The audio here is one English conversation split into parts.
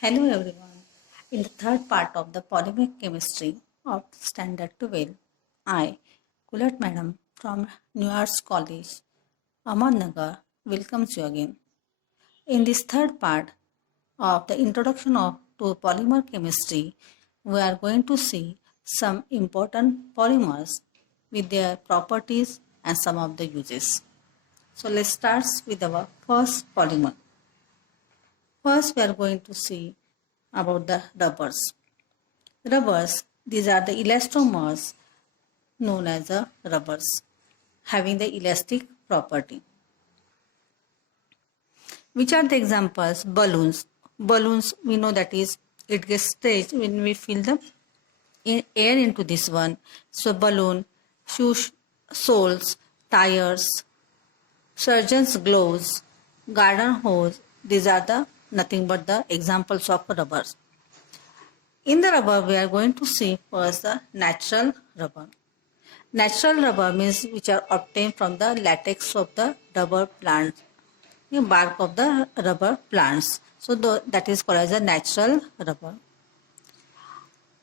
Hello everyone. In the third part of the polymer chemistry of Standard 12, I, Kulat Madam from New Arts College, Ahmednagar, welcomes you again. In this third part of the introduction to polymer chemistry, we are going to see some important polymers with their properties and some of the uses. So let's start with our first polymer. First, we are going to see about the rubbers. Rubbers, these are the elastomers known as the rubbers, having the elastic property. Which are the examples? Balloons. Balloons, we know that is, it gets stretched when we fill the air into this one. So balloon, shoe soles, tires, surgeon's gloves, garden hose, these are the nothing but the examples of rubbers. In the rubber, we are going to see first the natural rubber. Natural rubber means which are obtained from the latex of the rubber plant, the bark of the rubber plants. So that is called as a natural rubber.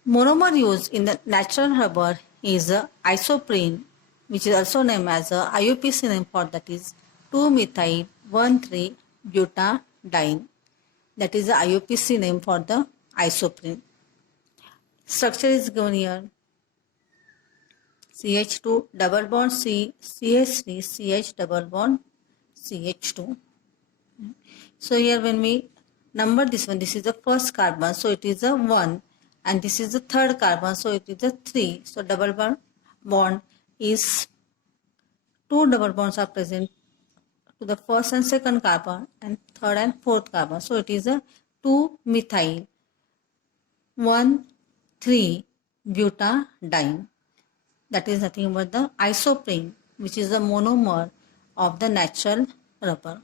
Monomer used in the natural rubber is isoprene, which is also named as a IUPAC name for that is 2-methyl-1,3-butadiene. That is the IUPAC name for the isoprene. Structure is given here. CH2 double bond C, CH3, CH double bond CH2. So here when we number this one, this is the first carbon, so it is a 1, and this is the third carbon, so it is a 3. So double bond is 2 double bonds are present to the first and second carbon and third and fourth carbon. So it is a 2-methyl-1,3-butadiene. That is nothing but the isoprene, which is the monomer of the natural rubber.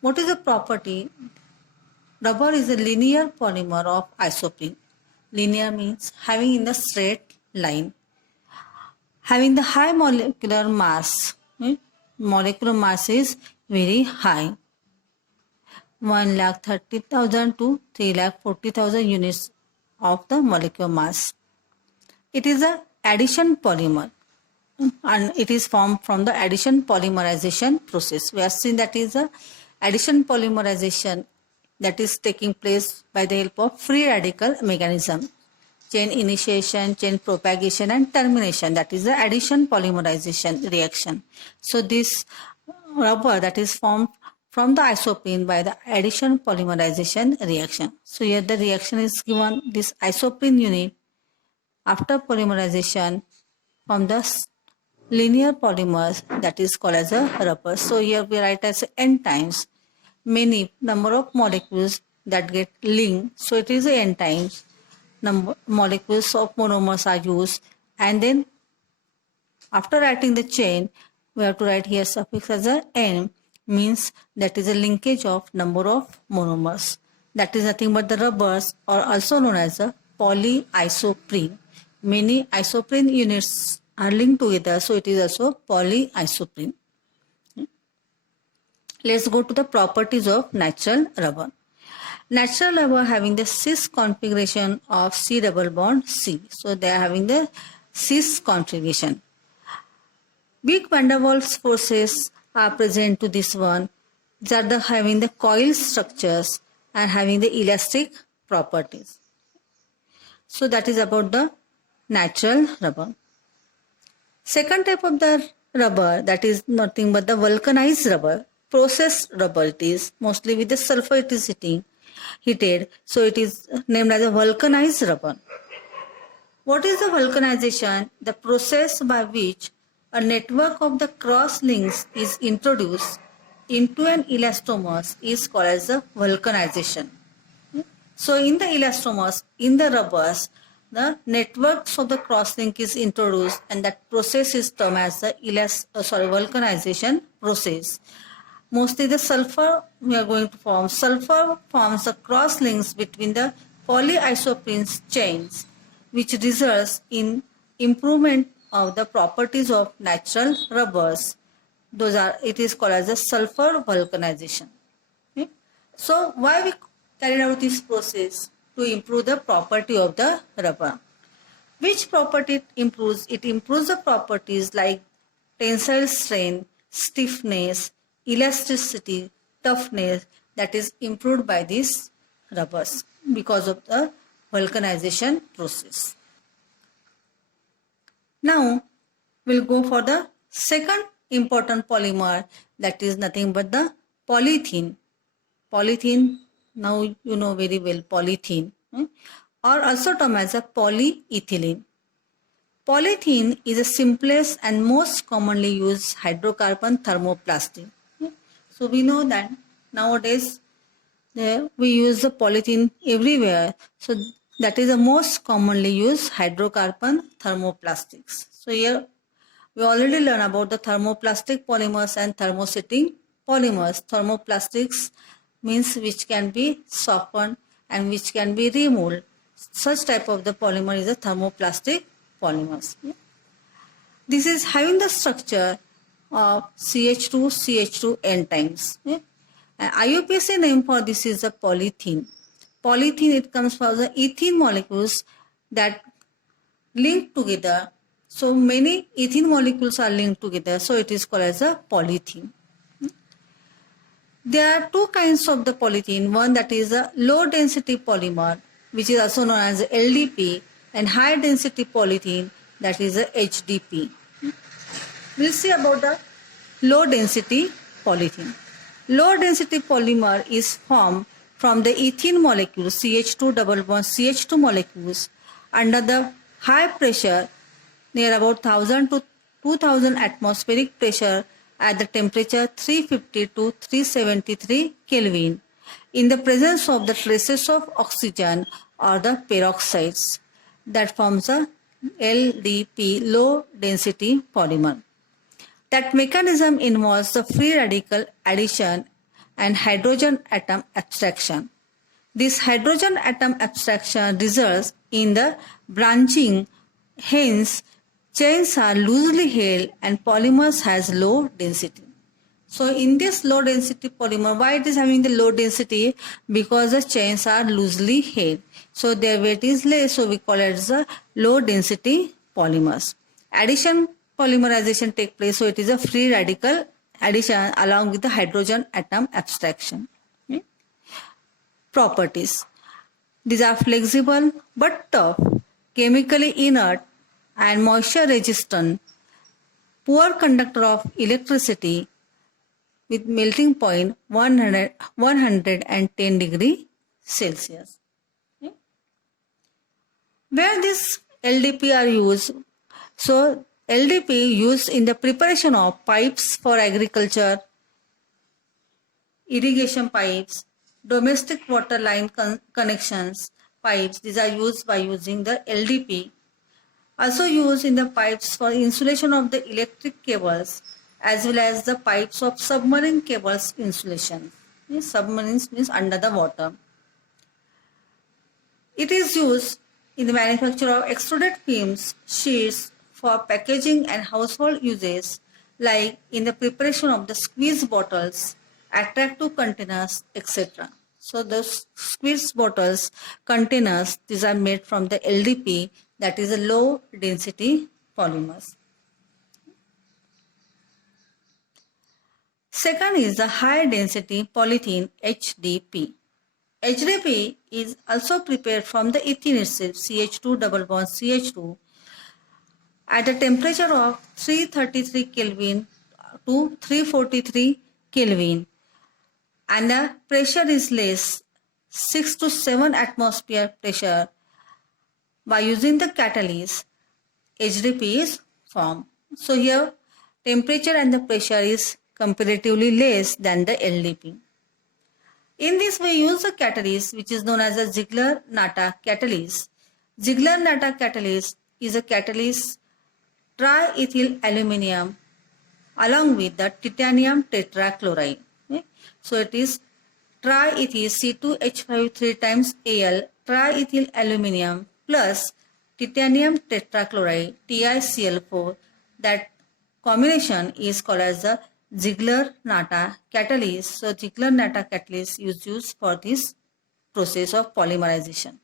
What is the property? Rubber is a linear polymer of isoprene. Linear means having in the straight line. Having the high molecular mass. Molecular mass is very high. 1,30,000 to 3,40,000 units of the molecular mass. It is an addition polymer and it is formed from the addition polymerization process. We have seen that is a addition polymerization that is taking place by the help of free radical mechanism. Chain initiation, chain propagation and termination, that is the addition polymerization reaction. So this rubber that is formed from the isoprene by the addition polymerization reaction. So here the reaction is given this isoprene unit after polymerization from the linear polymers that is called as a rubber. So here we write as n times many number of molecules that get linked. So it is n times number molecules of monomers are used, and then after writing the chain we have to write here suffix as a n, means that is a linkage of number of monomers. That is nothing but the rubbers are also known as a polyisoprene. Many isoprene units are linked together, so it is also polyisoprene. Let's go to the properties of natural rubber. Natural rubber having the cis configuration of C double bond C. So they are having the cis configuration. Big van der Waals forces are present to this one. These are the having the coil structures and having the elastic properties. So that is about the natural rubber. Second type of the rubber, that is nothing but the vulcanized rubber. Processed rubber it is, mostly with the sulfur it is heated. So it is named as a vulcanized rubber. What is the vulcanization? The process by which a network of the cross links is introduced into an elastomer is called as a vulcanization. So in the elastomers, in the rubbers, the networks of the cross-link is introduced, and that process is termed as the vulcanization process. Mostly the sulfur we are going to form. Sulfur forms the cross-links between the polyisoprene chains, which results in improvement of the properties of natural rubbers. It is called as a sulfur vulcanization. Okay? So why we carried out this process? To improve the property of the rubber. Which property it improves? It improves the properties like tensile strength, stiffness, elasticity, toughness, that is improved by these rubbers because of the vulcanization process. Now we'll go for the second important polymer, that is nothing but the polythene. Polythene, now you know very well polythene, or also termed as a polyethylene. Polythene is the simplest and most commonly used hydrocarbon thermoplastic. So we know that nowadays we use the polythene everywhere. So that is the most commonly used hydrocarbon thermoplastics. So here we already learned about the thermoplastic polymers and thermosetting polymers. Thermoplastics means which can be softened and which can be removed. Such type of the polymer is a thermoplastic polymers. This is having the structure of CH2 N times. And IUPAC name for this is a polythene. Polythene, it comes from the ethene molecules that link together. So many ethene molecules are linked together. So it is called as a polythene. There are two kinds of the polythene. One that is a low density polymer, which is also known as LDP, and high density polythene, that is a HDP. We'll see about the low density polythene. Low density polymer is formed from the ethene molecule CH2 double bond CH2 molecules under the high pressure near about 1000 to 2000 atmospheric pressure at the temperature 350 to 373 Kelvin in the presence of the traces of oxygen or the peroxides. That forms a LDP, low density polymer. That mechanism involves the free radical addition and hydrogen atom abstraction. This hydrogen atom abstraction results in the branching, hence chains are loosely held and polymers has low density. So in this low density polymer, why it is having the low density? Because the chains are loosely held. So their weight is less, so we call it as a low density polymers. Addition polymerization take place, so it is a free radical addition along with the hydrogen atom abstraction. Properties. These are flexible but tough, chemically inert and moisture resistant, poor conductor of electricity with melting point 110 degree Celsius. Where this LDP are used? So LDP used in the preparation of pipes for agriculture, irrigation pipes, domestic water line connections pipes. These are used by using the LDP. Also used in the pipes for insulation of the electric cables as well as the pipes of submarine cables insulation. Submarines means under the water. It is used in the manufacture of extruded films, sheets for packaging and household uses, like in the preparation of the squeeze bottles, attractive containers, etc. So the squeeze bottles, containers, these are made from the LDP, that is a low density polymers. Second is the high density polythene HDP. HDP is also prepared from the ethene itself, CH2 double bond CH2, at a temperature of 333 Kelvin to 343 Kelvin, and the pressure is less, 6 to 7 atmosphere pressure. By using the catalyst, HDP is formed. So here temperature and the pressure is comparatively less than the LDP. In this we use a catalyst which is known as a Ziegler-Natta catalyst. Ziegler-Natta catalyst is a catalyst triethyl aluminum along with the titanium tetrachloride. So it is triethyl C2H5 3 times Al triethyl aluminum plus titanium tetrachloride TiCl4. That combination is called as the Ziegler-Natta catalyst. So Ziegler-Natta catalyst is used for this process of polymerization.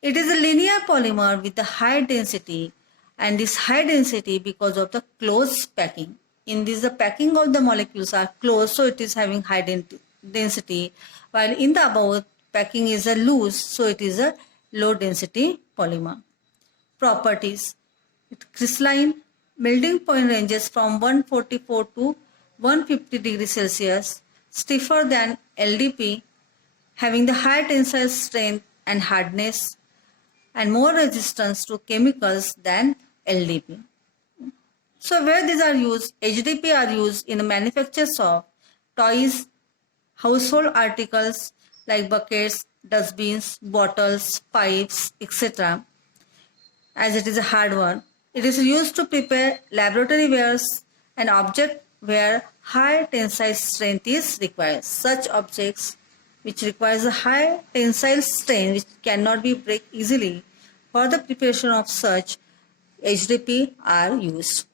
It is a linear polymer with a high density, and this high density because of the close packing. In this, the packing of the molecules are close, so it is having high density, while in the above packing is a loose, so it is a low density polymer. Properties: crystalline melting point ranges from 144 to 150 degrees Celsius, stiffer than LDP, having the high tensile strength and hardness, and more resistance to chemicals than LDP. So where these are used, HDP are used in the manufactures of toys, household articles like buckets, dustbins, bottles, pipes, etc. As it is a hard one. It is used to prepare laboratory wares and objects where high tensile strength is required. Such objects which requires a high tensile strain which cannot be break easily, for the preparation of such HDP are used.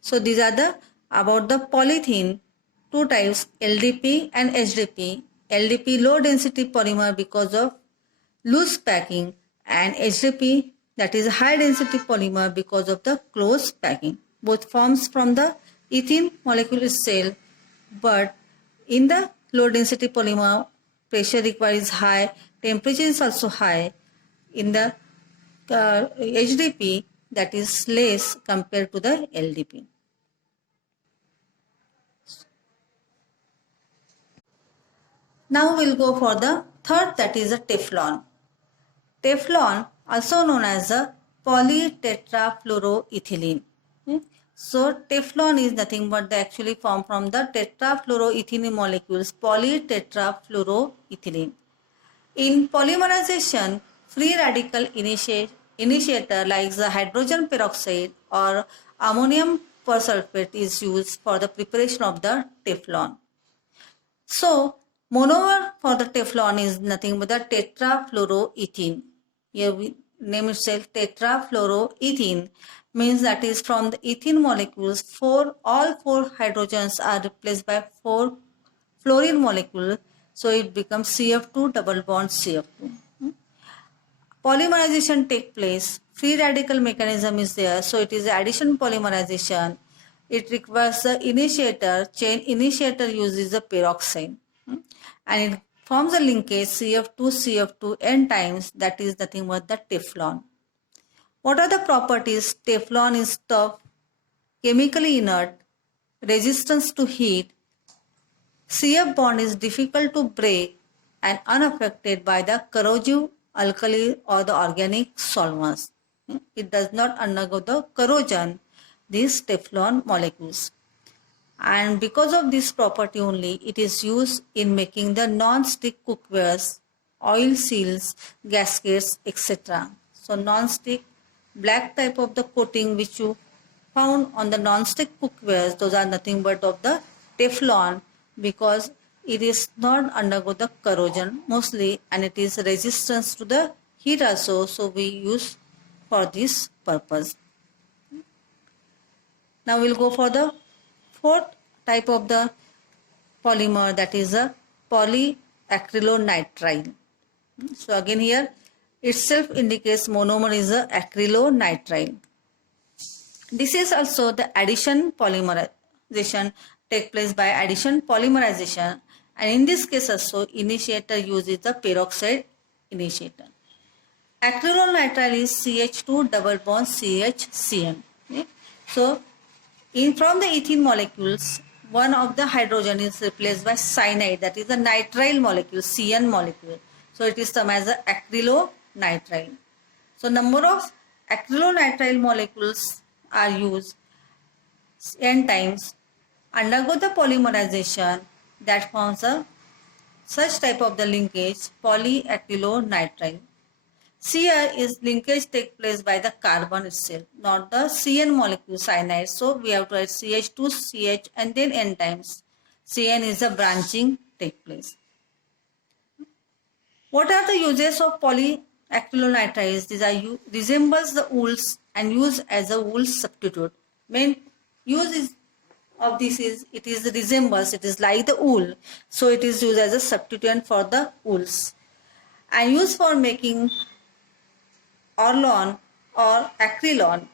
So these are the about the polythene, two types, LDP and HDP. LDP low density polymer because of loose packing, and HDP that is high density polymer because of the close packing. Both forms from the ethene molecule itself, but in the low density polymer pressure required is high, temperature is also high. In the HDP that is less compared to the LDP. Now we'll go for the third, that is a Teflon. Teflon, also known as a polytetrafluoroethylene. So Teflon is nothing but the actually formed from the tetrafluoroethylene molecules, polytetrafluoroethylene. In polymerization, free radical initiator like the hydrogen peroxide or ammonium persulfate is used for the preparation of the Teflon. So monomer for the Teflon is nothing but the tetrafluoroethene. Here we name itself tetrafluoroethene, means that is from the ethene molecules, all four hydrogens are replaced by 4 fluorine molecules, so it becomes CF2 double bond CF2. Polymerization take place, free radical mechanism is there, so it is addition polymerization. It requires the initiator, chain initiator uses the peroxide, and it forms a linkage CF2 n times, that is nothing but the Teflon. What are the properties? Teflon is tough, chemically inert, resistance to heat, CF bond is difficult to break and unaffected by the corrosive alkali or the organic solvents. It does not undergo the corrosion, these Teflon molecules. And because of this property only, it is used in making the non-stick cookwares, oil seals, gaskets, etc. So non-stick, black type of the coating which you found on the non-stick cookwares, those are nothing but of the Teflon, because it is not undergo the corrosion mostly, and it is resistance to the heat also, so we use for this purpose. Now we'll go for the fourth type of the polymer, that is a polyacrylonitrile. So again here itself indicates monomer is a acrylonitrile. This is also the addition polymerization take place by addition polymerization, and in this case also initiator uses the peroxide initiator. Acrylonitrile is CH2 double bond CHCN. Okay? So from the ethene molecules, one of the hydrogen is replaced by cyanide, that is the nitrile molecule, CN molecule. So it is termed as the acrylonitrile. So number of acrylonitrile molecules are used n times, undergo the polymerization that forms a such type of the linkage, polyacrylonitrile. Here is linkage take place by the carbon itself, not the CN molecule cyanide. So we have to write CH2 CH and then n times. CN is the branching take place. What are the uses of polyacrylonitriles? These are resembles the wools and used as a wool substitute. Main use is of this is, it is resembles, it is like the wool. So it is used as a substituent for the wools and used for making orlon or acrylon.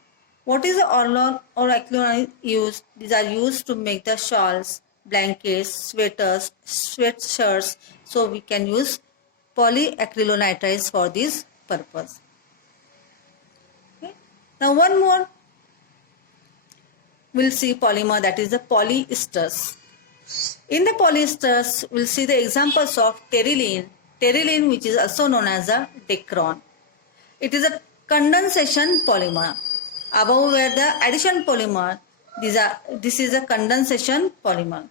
What is the orlon or acrylon used? These are used to make the shawls, blankets, sweaters, sweatshirts. So we can use polyacrylonitrile for this purpose. Okay. Now one more we'll see polymer, that is the polyesters. In the polyesters, we'll see the examples of terylene. Terylene, which is also known as a Dacron. It is a condensation polymer. Above where the addition polymer, this is a condensation polymer.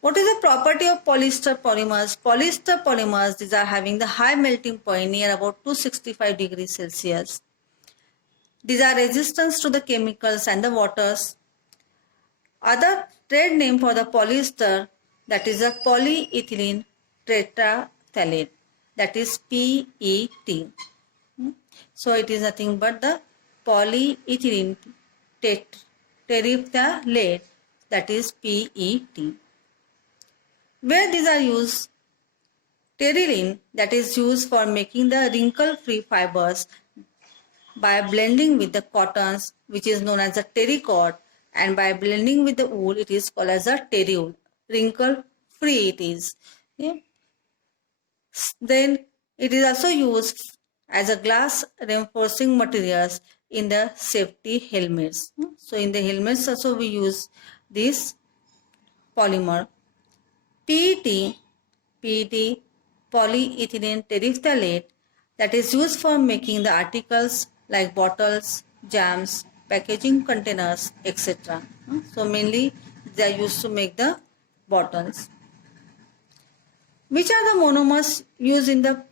What is the property of polyester polymers? Polyester polymers, these are having the high melting point near about 265 degrees Celsius. These are resistant to the chemicals and the waters. Other trade name for the polyester, that is a polyethylene terephthalate, that is PET. So it is nothing but the polyethylene terephthalate, that is PET. Where these are used? Terylene, that is used for making the wrinkle-free fibers by blending with the cottons, which is known as a terrycot, and by blending with the wool, it is called as a terrywool. Wrinkle-free it is. Okay. Then it is also used as a glass reinforcing materials in the safety helmets. So in the helmets also we use this polymer. PET, polyethylene terephthalate, that is used for making the articles like bottles, jams, packaging containers, etc. So mainly they are used to make the bottles. Which are the monomers used in the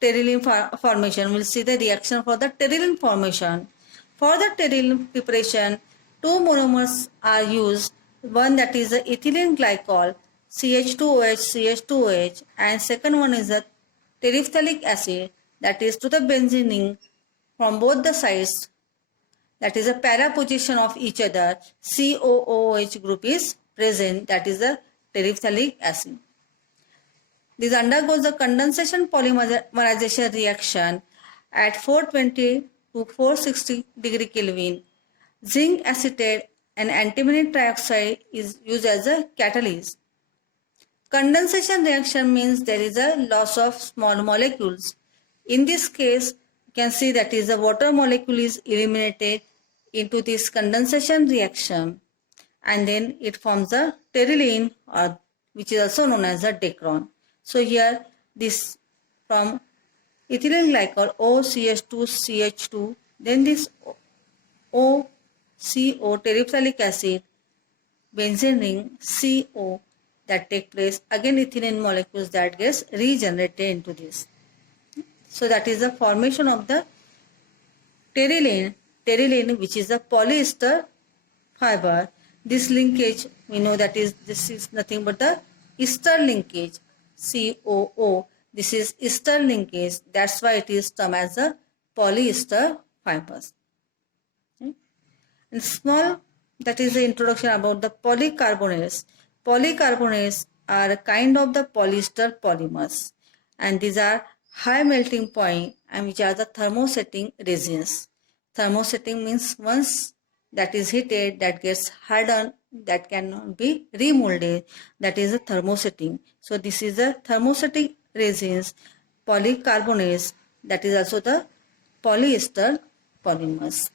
terylene formation? We'll see the reaction for the terylene formation. For the terylene preparation, two monomers are used. One, that is the ethylene glycol, CH2OH, CH2OH, and second one is the terephthalic acid, that is to the benzene from both the sides, that is a para position of each other. COOH group is present, that is the terephthalic acid. This undergoes the condensation polymerization reaction at 420 to 460 degree Kelvin. Zinc acetate and antimony trioxide is used as a catalyst. Condensation reaction means there is a loss of small molecules. In this case, you can see that is the water molecule is eliminated into this condensation reaction, and then it forms a terylene, or which is also known as a Dacron. So here this from ethylene glycol OCH2CH2, then this OCO terephthalic acid, benzene ring CO, that take place, again ethylene molecules that gets regenerated into this. So that is the formation of the terylene, which is a polyester fiber. This linkage, we know that this is nothing but the ester linkage, COO. This is ester linkage. That's why it is termed as a polyester fibers. Okay. And small, that is the introduction about the polycarbonates. Polycarbonates are a kind of the polyester polymers, and these are high melting point and which are the thermosetting resins. Thermosetting means once that is heated, that gets hardened, that cannot be remolded, that is a thermosetting. So this is a thermosetting resins, polycarbonates, that is also the polyester polymers.